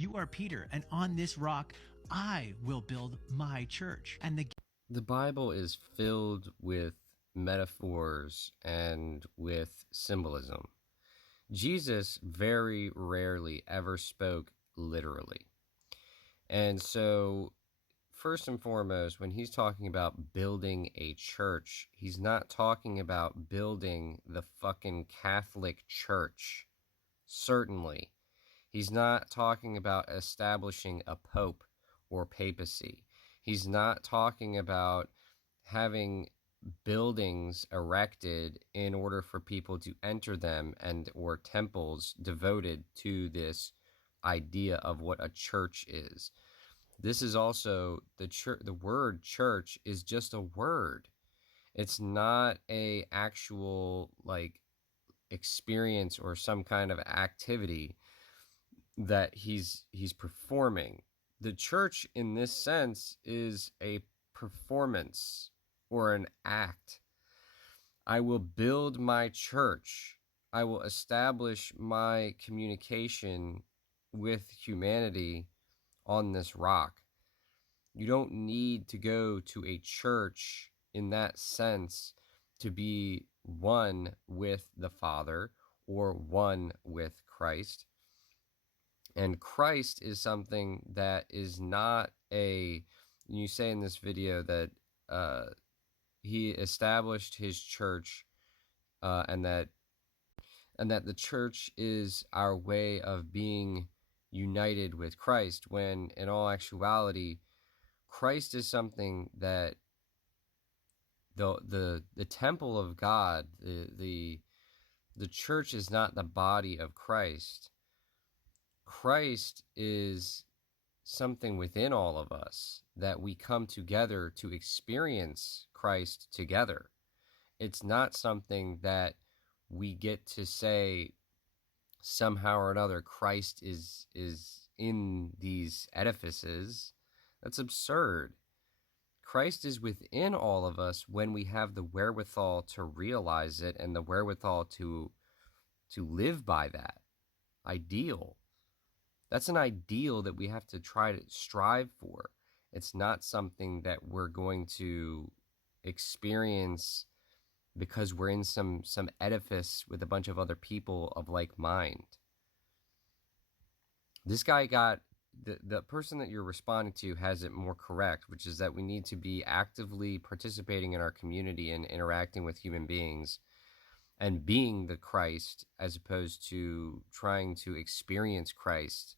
You are Peter, and on this rock I will build my church. And the Bible is filled with metaphors and with symbolism. Jesus very rarely ever spoke literally. And so, first and foremost, when he's talking about building a church, he's not talking about building the fucking Catholic Church. Certainly. He's not talking about establishing a pope or papacy. He's not talking about having buildings erected in order for people to enter them, and or temples devoted to this idea of what a church is. This is also the church. The word church is just a word. It's not a actual like experience or some kind of activity that he's performing. The church in this sense is a performance or an act. I will build my church. I will establish my communication with humanity on this rock. You don't need to go to a church in that sense to be one with the Father or one with Christ. And Christ is something that is not a, you say in this video that he established his church, and that the church is our way of being united with Christ, when in all actuality, Christ is something that the temple of God, the church is not the body of Christ. Christ is something within all of us that we come together to experience Christ together. It's not something that we get to say somehow or another Christ is in these edifices. That's absurd. Christ is within all of us when we have the wherewithal to realize it and the wherewithal to live by that ideal. That's an ideal that we have to try to strive for. It's not something that we're going to experience because we're in some edifice with a bunch of other people of like mind. This guy got, the person that you're responding to has it more correct, which is that we need to be actively participating in our community and interacting with human beings and being the Christ, as opposed to trying to experience Christ